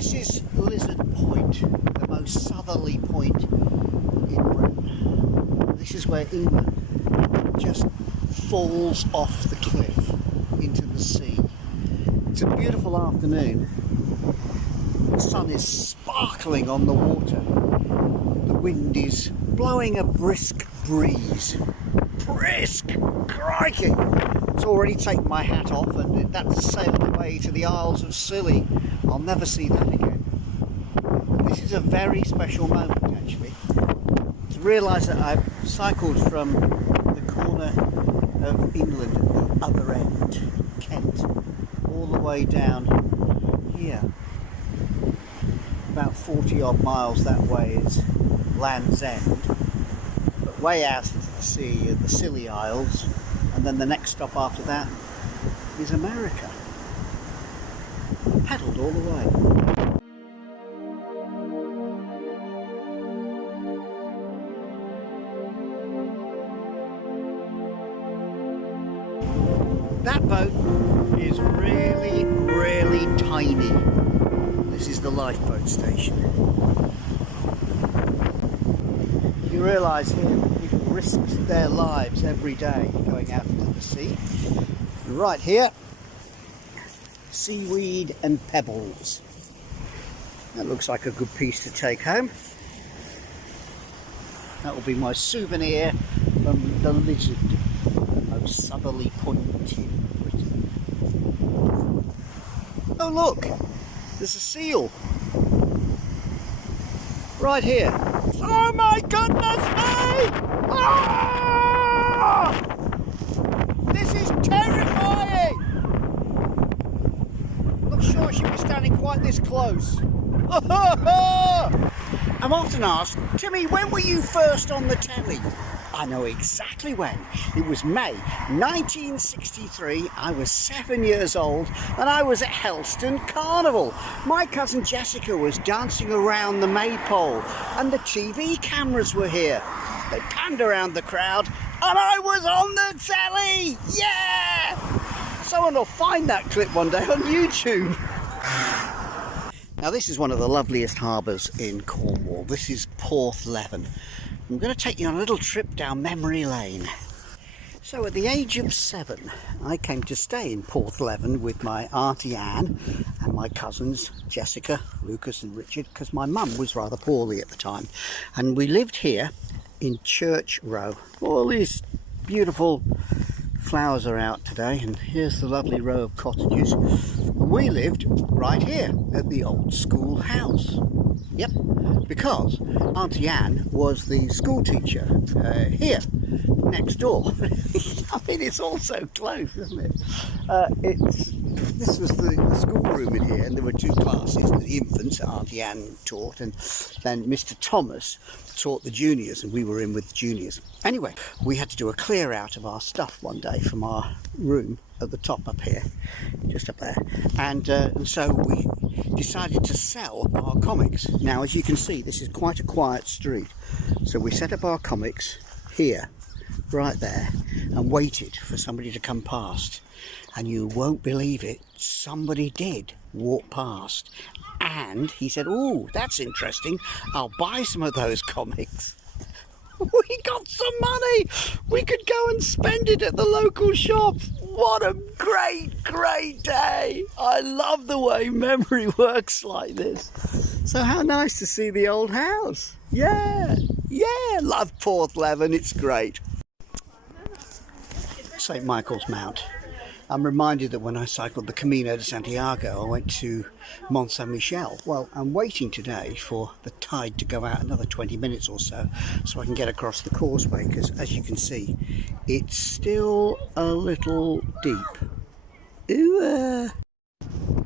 This is Lizard Point, the most southerly point in Britain. This is where England just falls off the cliff into the sea. It's a beautiful afternoon. The sun is sparkling on the water. The wind is blowing a brisk breeze. Brisk! Crikey! It's already taken my hat off and that's sailed away to the Isles of Scilly. I'll never see that again. This is a very special moment actually. To realise that I've cycled from the corner of England at the other end, Kent, all the way down here. About 40 odd miles that way is Land's End. But way out into the sea are the Scilly Isles, and then the next stop after that is America. I pedalled all the way. That boat is really, really tiny. This is the lifeboat station. You realise here people risk their lives every day going out into the sea. And right here, seaweed and pebbles. That looks like a good piece to take home. That will be my souvenir from the Lizard, the most southerly point in Britain. Oh look, there's a seal right here. Oh my goodness me! Ah! This is terrifying! Not sure she was standing quite this close. I'm often asked, Timmy, when were you first on the telly? I know exactly when. It was May 1963. I was 7 years old and I was at Helston Carnival. My cousin Jessica was dancing around the maypole and the TV cameras were here. They panned around the crowd and I was on the telly! Yeah! Someone will find that clip one day on YouTube. Now this is one of the loveliest harbours in Cornwall. This is Porthleven. I'm going to take you on a little trip down memory lane. So at the age of 7, I came to stay in Porthleven with my auntie Anne and my cousins Jessica, Lucas and Richard, because my mum was rather poorly at the time. And we lived here in Church Row. All these beautiful flowers are out today, and here's the lovely row of cottages. And we lived right here at the old school house. Yep, because Auntie Anne was the school teacher here, next door. I mean, it's all so close, isn't it? This was the schoolroom in here, and there were two classes. The infants that Auntie Anne taught, and then Mr. Thomas taught the juniors, and we were in with the juniors. Anyway, we had to do a clear out of our stuff one day from our room at the top up here, just up there, and so we decided to sell our comics. Now, as you can see, this is quite a quiet street, so we set up our comics here, right there, and waited for somebody to come past. And you won't believe it, somebody did walk past, and he said, "Oh, that's interesting, I'll buy some of those comics." We got some money, we could go and spend it at the local shops. What a great day. I love the way memory works like this. So how nice to see the old house. Yeah, love Porthleven, it's great. St. Michael's Mount. I'm reminded that when I cycled the Camino de Santiago, I went to Mont Saint-Michel. Well, I'm waiting today for the tide to go out another 20 minutes or so I can get across the causeway, because as you can see, it's still a little deep. Ooh,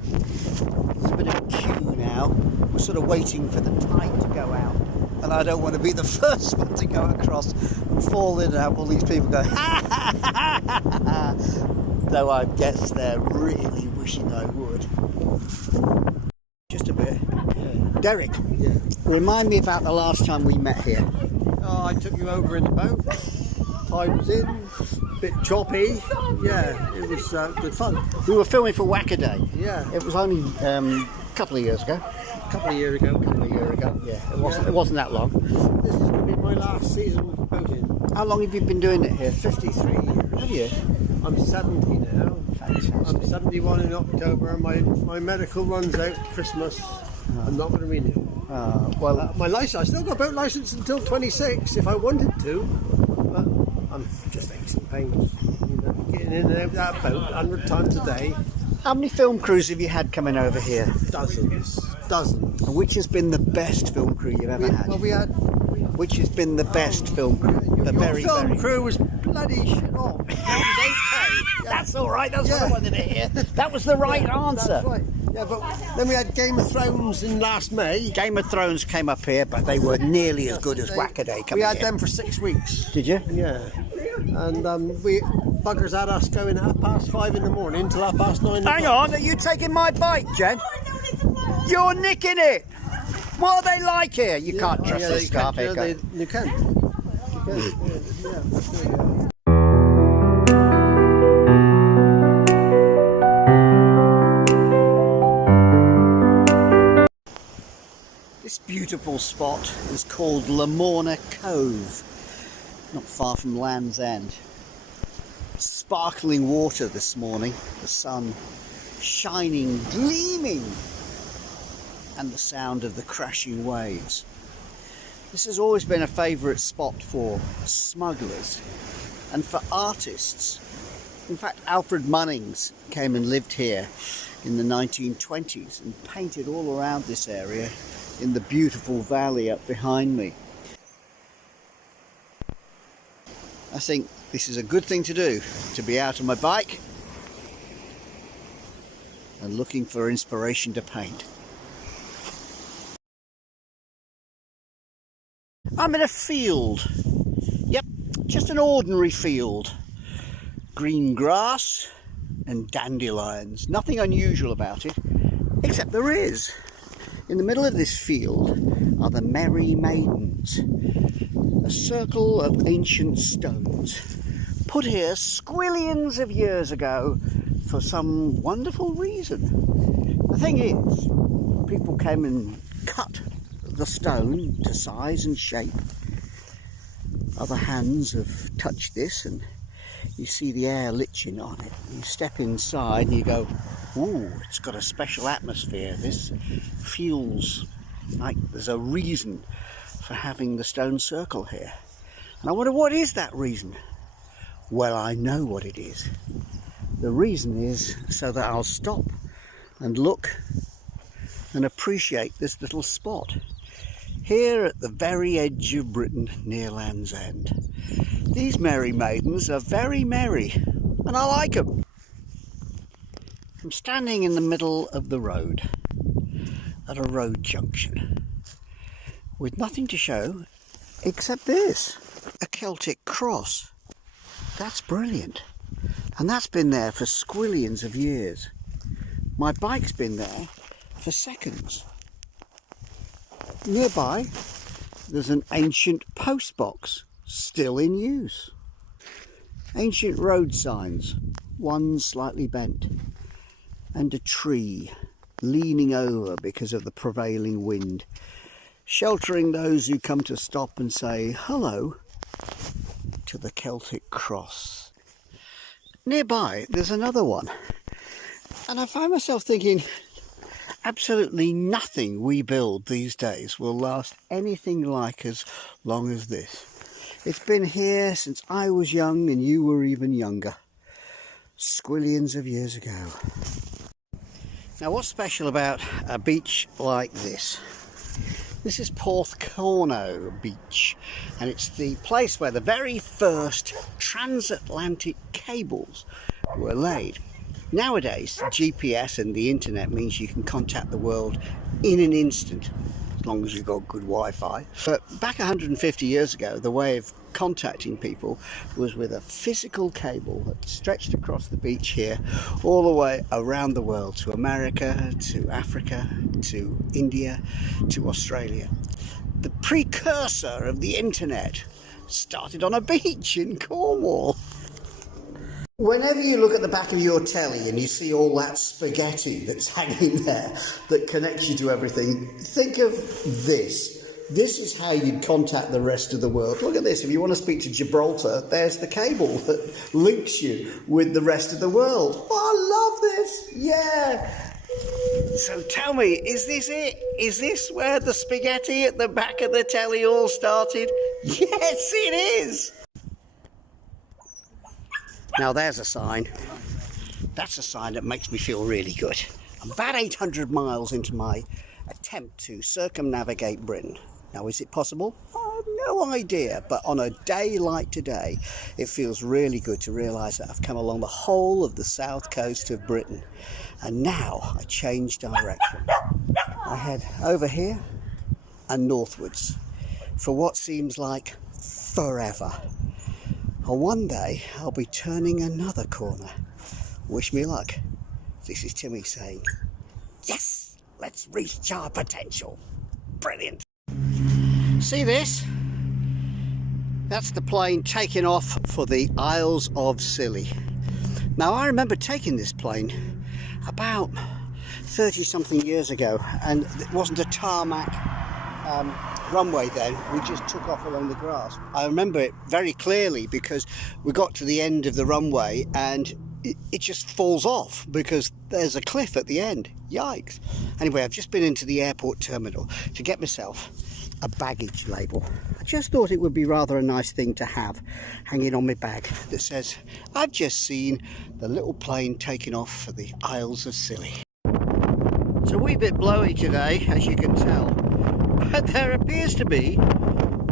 There's a bit of a queue now. We're sort of waiting for the tide to go out, and I don't want to be the first one to go across and fall in and have all these people go, ha ha ha ha ha. Though I guess they're really wishing I would. Just a bit. Yeah. Derek, remind me about the last time we met here. Oh, I took you over in the boat. Tide was in, a bit choppy. Yeah, it was good fun. We were filming for Wackaday. Yeah. It was only a couple of years ago. couple of years ago. Yeah, it wasn't that long. This is going to be my last season boating. How long have you been doing it here? 53 years. Have you? I'm 70 now. Fantastic. I'm 71 in October. My medical runs out Christmas. I'm not going to renew. My license, I still got a boat license until 26 if I wanted to, but I'm just aches and pains. You know, getting in and out of that boat 100 times a day. How many film crews have you had coming over here? Dozens. And which has been the best film crew you've ever had? Well, we had. Which has been the best film crew? Your film crew was bloody shit on. That's all right. That's what I wanted to hear. That was the right answer. That's right. Yeah, but then we had Game of Thrones in last May. Game of Thrones came up here, but they were nearly as good as Wackaday coming We had here. them for 6 weeks. Did you? Yeah. And buggers had us going 5:30 in the morning till 9:30. Hang on, are you taking my bike, Jen? You're nicking it. What are they like here? You can't trust this stuff here. You can. This beautiful spot is called Lamorna Cove, not far from Land's End. Sparkling water this morning, the sun shining, gleaming, and the sound of the crashing waves. This has always been a favourite spot for smugglers and for artists. In fact, Alfred Munnings came and lived here in the 1920s and painted all around this area in the beautiful valley up behind me. I think this is a good thing to do, to be out on my bike and looking for inspiration to paint. I'm in a field. Yep, just an ordinary field. Green grass and dandelions. Nothing unusual about it, except there is. In the middle of this field are the Merry Maidens, a circle of ancient stones put here squillions of years ago for some wonderful reason. The thing is, people came and cut the stone to size and shape. Other hands have touched this and you see the air liching on it. You step inside and you go, ooh, it's got a special atmosphere. This feels like there's a reason for having the stone circle here. And I wonder, what is that reason? Well, I know what it is. The reason is so that I'll stop and look and appreciate this little spot here at the very edge of Britain near Land's End. These merry maidens are very merry and I like them. I'm standing in the middle of the road at a road junction with nothing to show except this, a Celtic cross. That's brilliant, and that's been there for squillions of years. My bike's been there for seconds. Nearby there's an ancient post box still in use. Ancient road signs, one slightly bent, and a tree leaning over because of the prevailing wind, sheltering those who come to stop and say hello to the Celtic cross. Nearby there's another one, and I find myself thinking, absolutely nothing we build these days will last anything like as long as this. It's been here since I was young and you were even younger, squillions of years ago. Now, what's special about a beach like this? This is Porthcurno Beach, and it's the place where the very first transatlantic cables were laid. Nowadays, GPS and the internet means you can contact the world in an instant, as long as you've got good Wi-Fi. But back 150 years ago, the way of contacting people was with a physical cable that stretched across the beach here, all the way around the world, to America, to Africa, to India, to Australia. The precursor of the internet started on a beach in Cornwall. Whenever you look at the back of your telly and you see all that spaghetti that's hanging there that connects you to everything, think of this. This is how you'd contact the rest of the world. Look at this. If you want to speak to Gibraltar, there's the cable that links you with the rest of the world. Oh, I love this. Yeah. So tell me, is this it? Is this where the spaghetti at the back of the telly all started? Yes, it is. Now there's a sign. That's a sign that makes me feel really good. I'm about 800 miles into my attempt to circumnavigate Britain. Now, is it possible? I have no idea, but on a day like today, it feels really good to realise that I've come along the whole of the south coast of Britain. And now I change direction. I head over here and northwards for what seems like forever. And one day I'll be turning another corner. Wish me luck. This is Timmy saying, yes, let's reach our potential. Brilliant. See this? That's the plane taking off for the Isles of Scilly. Now I remember taking this plane about 30 something years ago, and it wasn't a tarmac runway then. We just took off along the grass. I remember it very clearly because we got to the end of the runway and it just falls off because there's a cliff at the end. Yikes. Anyway, I've just been into the airport terminal to get myself a baggage label. I just thought it would be rather a nice thing to have hanging on my bag that says, I've just seen the little plane taking off for the Isles of Scilly. It's a wee bit blowy today, as you can tell, but there appears to be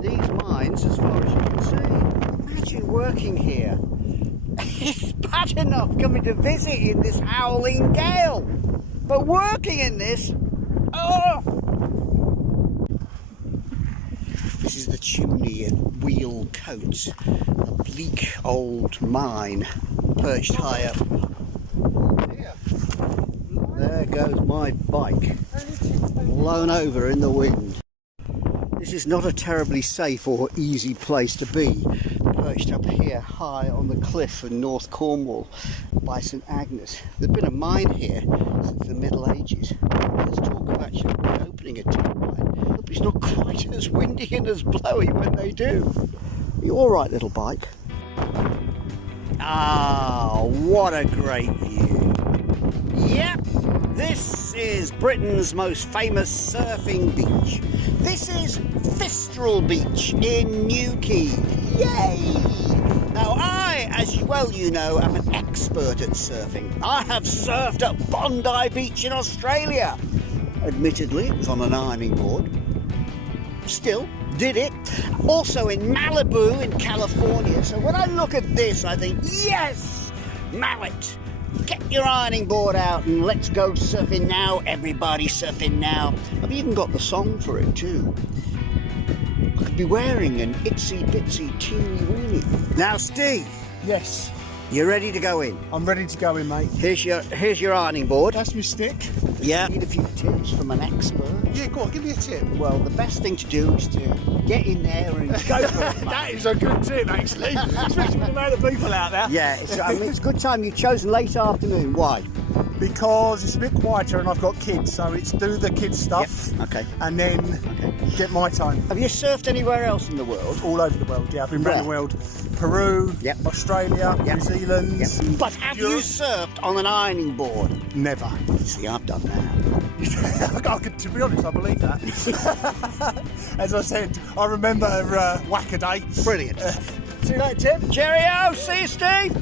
these mines as far as you can see. Imagine working here. It's bad enough coming to visit in this howling gale, but working in this, oh! This is the Newquay and Wheal Coates, a bleak old mine perched high up. There goes my bike, blown over in the wind. This is not a terribly safe or easy place to be, perched up here high on the cliff in North Cornwall by St Agnes. There's been a mine here since the Middle Ages. There's talk of actually opening a tin mine, but it's not quite as windy and as blowy when they do. You all right, little bike? Ah, what a great view. Yep, this is Britain's most famous surfing beach. This is Fistral Beach in Newquay. Yay! Now I, as well you know, am an expert at surfing. I have surfed at Bondi Beach in Australia. Admittedly, it was on an ironing board. Still, did it. Also in Malibu in California. So when I look at this, I think, yes, Mallet. Get your ironing board out and let's go surfing now. Everybody surfing now. I've even got the song for it too. I could be wearing an itsy bitsy teeny weeny. Now Steve. Yes. You ready to go in? I'm ready to go in, mate. Here's your ironing board. That's my stick. Yeah. Need a few tips from an expert. Yeah, go on, give me a tip. Well, the best thing to do is to get in there and go for it. That is a good tip, actually. Especially with the amount of people out there. Yeah, it's a good time. You've chosen late afternoon. Why? Because it's a bit quieter and I've got kids, so it's do the kids stuff. Yep. Okay. And then get my time. Have you surfed anywhere else in the world? All over the world, yeah. I've been around the world. Peru, Australia, New Zealand. Yep. But have you surfed on an ironing board? Never. See, I've done that. To be honest, I believe that. As I said, I remember whack a day. Brilliant. See you later, Tim. Cheerio. See you, Steve.